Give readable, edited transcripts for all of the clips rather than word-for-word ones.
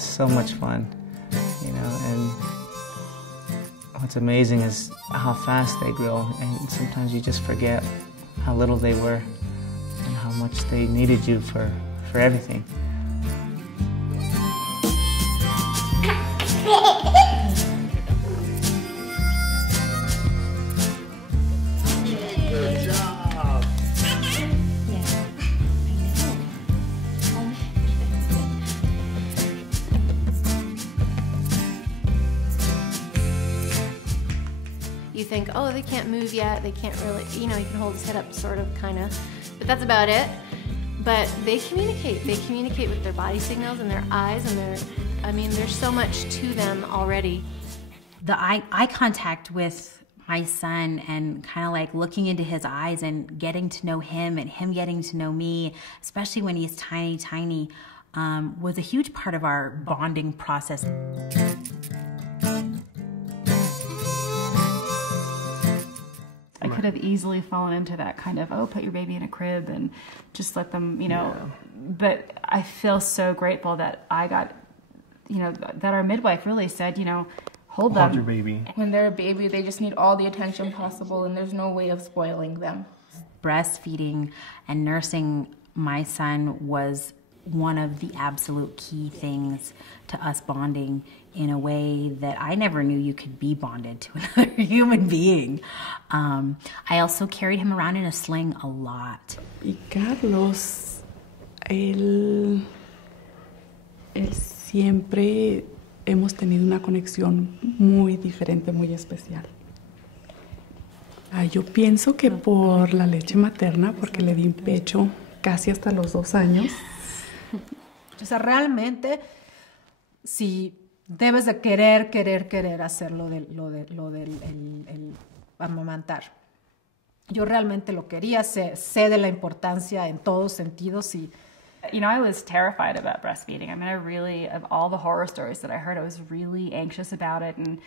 so much fun, you know, and what's amazing is how fast they grow, and sometimes you just forget how little they were and how much they needed you for everything. Good job. You think, oh, they can't move yet, they can't really, you know, you can hold his head up sort of, kind of, but that's about it. But they communicate with their body signals and their eyes and their, I mean, there's so much to them already. The eye contact with my son and kind of like looking into his eyes and getting to know him and him getting to know me, especially when he's tiny, was a huge part of our bonding process. I could have easily fallen into that kind of, oh, put your baby in a crib and just let them, you know, but I feel so grateful that I got, you know, that our midwife really said, you know, hold them. Hold your baby. When they're a baby, they just need all the attention possible, and there's no way of spoiling them. Breastfeeding and nursing my son was one of the absolute key things to us bonding in a way that I never knew you could be bonded to another human being. I also carried him around in a sling a lot. Y Carlos, él siempre hemos tenido una conexión muy diferente, muy especial. Yo pienso que por la leche materna, porque le di un pecho casi hasta los 2 años. O sea, realmente, si debes de querer hacer lo del amamantar. Yo realmente lo quería, sé de la importancia en todos sentidos y... You know, I was terrified about breastfeeding. I mean, I really, of all the horror stories that I heard, I was really anxious about it, and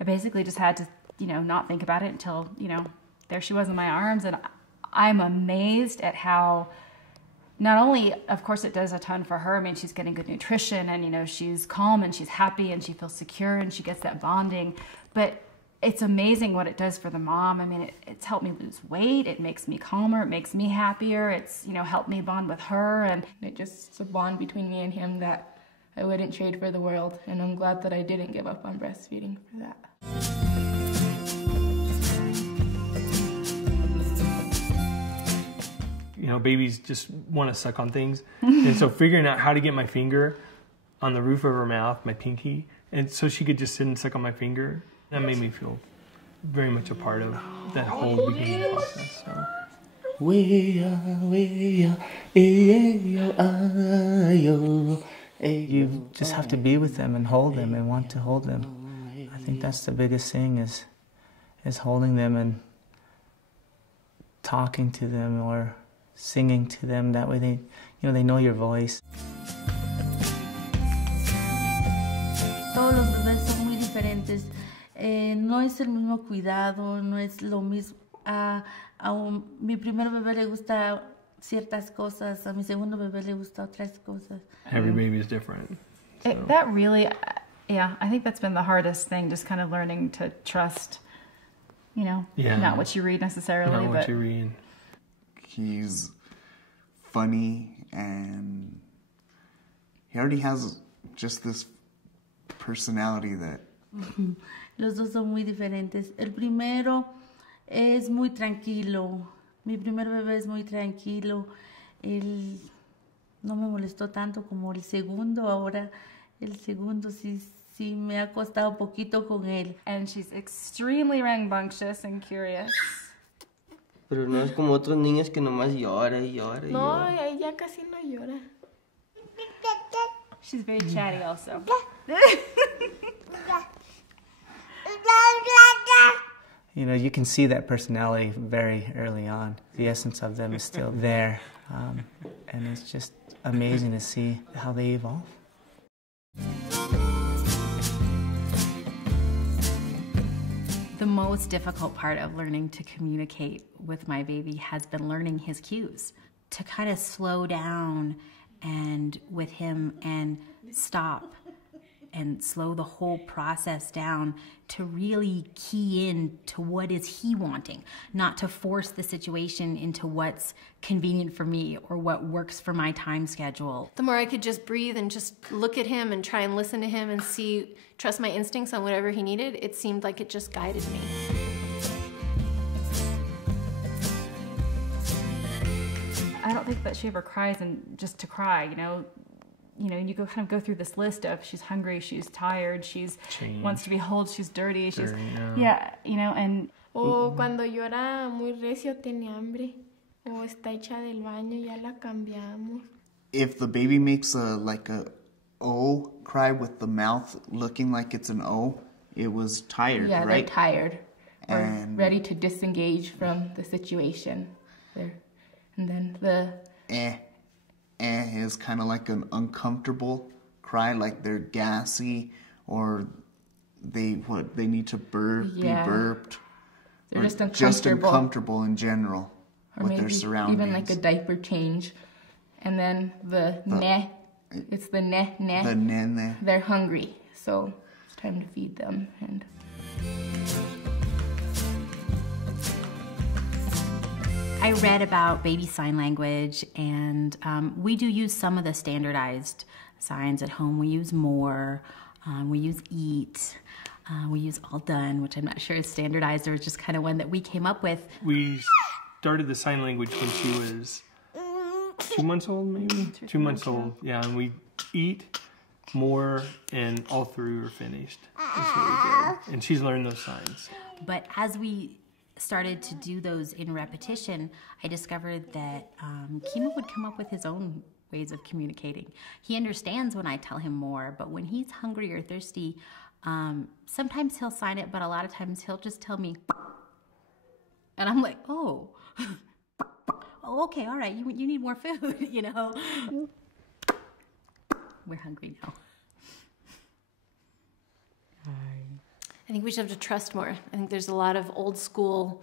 I basically just had to, you know, not think about it until, you know, there she was in my arms, and I'm amazed at how, not only, of course, it does a ton for her. I mean, she's getting good nutrition, and, you know, she's calm, and she's happy, and she feels secure, and she gets that bonding, but it's amazing what it does for the mom. I mean, it's helped me lose weight. It makes me calmer. It makes me happier. It's, you know, helped me bond with her. And It's a bond between me and him that I wouldn't trade for the world. And I'm glad that I didn't give up on breastfeeding for that. You know, babies just want to suck on things. And so figuring out how to get my finger on the roof of her mouth, my pinky, and so she could just sit and suck on my finger, that made me feel very much a part of that whole beginning process. So. You just have to be with them and hold them and want to hold them. I think that's the biggest thing is holding them and talking to them or singing to them. That way they know your voice. Todos los bebés son muy diferentes. No es el mismo cuidado, no es lo mismo. A mi primer bebé le gusta ciertas cosas, a mi segundo bebé le gusta otras cosas. Every baby is different. So. That really, yeah, I think that's been the hardest thing, just kind of learning to trust, you know, not what you read necessarily. Not what you read. He's funny, and he already has just this personality that... Los dos son muy diferentes. El primero es muy tranquilo. Mi primer bebé es muy tranquilo. Él no me molestó tanto como el segundo. Ahora el segundo sí me ha costado poquito con él. And she's extremely rambunctious and curious. Pero no es como otros niños que nomás llora y llora y llora. No, ella casi no llora. She's very chatty also. You know, you can see that personality very early on. The essence of them is still there. And it's just amazing to see how they evolve. The most difficult part of learning to communicate with my baby has been learning his cues. To kind of slow down and with him and stop and slow the whole process down to really key in to what is he wanting, not to force the situation into what's convenient for me or what works for my time schedule. The more I could just breathe and just look at him and try and listen to him and trust my instincts on whatever he needed, it seemed like it just guided me. I don't think that she ever cries and just to cry, you know, you kind of go through this list of she's hungry, she's tired, wants to be held, she's dirty, yeah, you know, and... O cuando llora muy recio, tiene hambre. O está hecha del baño, ya la cambiamos. If the baby makes a O cry with the mouth looking like it's an O, it was tired, yeah, right? They're tired. Or ready to disengage from the situation. And then the... is kind of like an uncomfortable cry, like they're gassy, or they need to be burped. They're or just uncomfortable in general with their surroundings. Even like a diaper change. And then it's the ne. The ne. They're hungry, so it's time to feed them. And I read about baby sign language, and we do use some of the standardized signs at home. We use more, we use eat, we use all done, which I'm not sure is standardized or it's just kind of one that we came up with. We started the sign language when she was 2 months old, maybe? 2 months old, yeah, and we eat, more, and all through or finished. That's what we did. And she's learned those signs. But as we started to do those in repetition, I discovered that Kimo would come up with his own ways of communicating. He understands when I tell him more, but when he's hungry or thirsty, sometimes he'll sign it, but a lot of times he'll just tell me, and I'm like, oh, okay, all right, you need more food, you know? We're hungry now. I think we should have to trust more. I think there's a lot of old school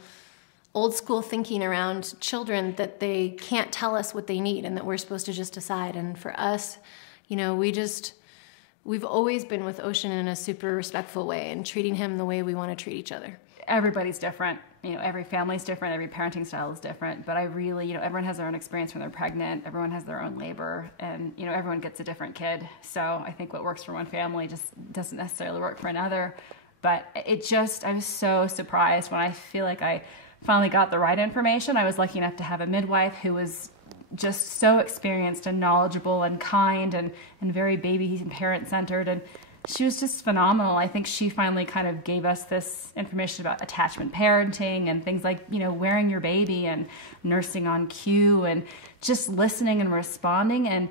thinking around children that they can't tell us what they need and that we're supposed to just decide. And for us, you know, we've always been with Ocean in a super respectful way and treating him the way we want to treat each other. Everybody's different. You know, every family's different, every parenting style is different, but I really, you know, everyone has their own experience when they're pregnant, everyone has their own labor, and, you know, everyone gets a different kid. So I think what works for one family just doesn't necessarily work for another. But I was so surprised when I feel like I finally got the right information. I was lucky enough to have a midwife who was just so experienced and knowledgeable and kind and very baby and parent-centered. And she was just phenomenal. I think she finally kind of gave us this information about attachment parenting and things like, you know, wearing your baby and nursing on cue and just listening and responding. And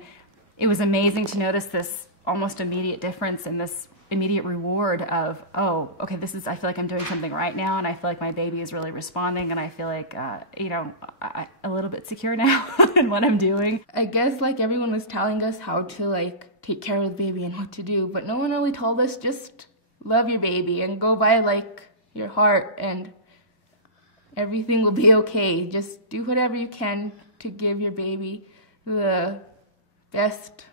it was amazing to notice this almost immediate difference in this immediate reward of, oh, okay, I feel like I'm doing something right now, and I feel like my baby is really responding, and I feel like, you know, I'm a little bit secure now in what I'm doing. I guess like everyone was telling us how to like take care of the baby and what to do, but no one really told us just love your baby and go by like your heart and everything will be okay. Just do whatever you can to give your baby the best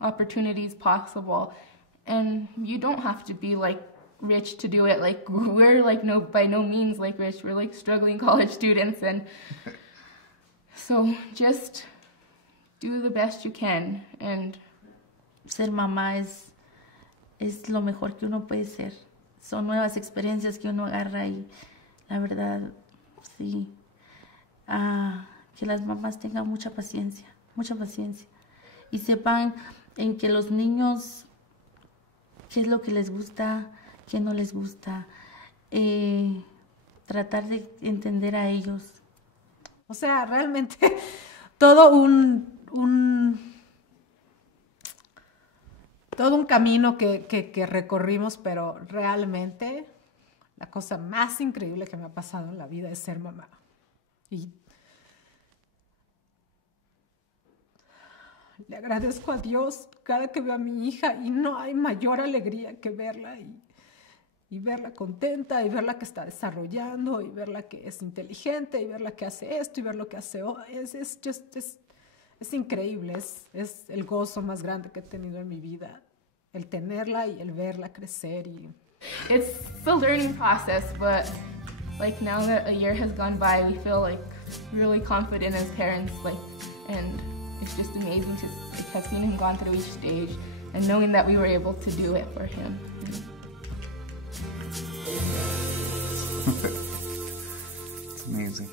opportunities possible. And you don't have to be like rich to do it. Like we're like by no means like rich. We're like struggling college students, and so just do the best you can. And ser mamá es lo mejor que uno puede ser. Son nuevas experiencias que uno agarra y la verdad, sí, que las mamás tengan mucha paciencia y sepan en que los niños qué es lo que les gusta, qué no les gusta, tratar de entender a ellos. O sea, realmente todo un camino que recorrimos, pero realmente la cosa más increíble que me ha pasado en la vida es ser mamá. Y le agradezco a Dios cada que veo a mi hija y no hay mayor alegría que verla y verla contenta y verla que está desarrollando y verla que es inteligente y verla que hace esto y ver lo que hace. Es increíble, es el gozo más grande que he tenido en mi vida. el tenerla y el verla crecer. It's a learning process, but like now that a year has gone by, we feel like really confident as parents, like, and it's just amazing to have seen him gone through each stage and knowing that we were able to do it for him. It's amazing.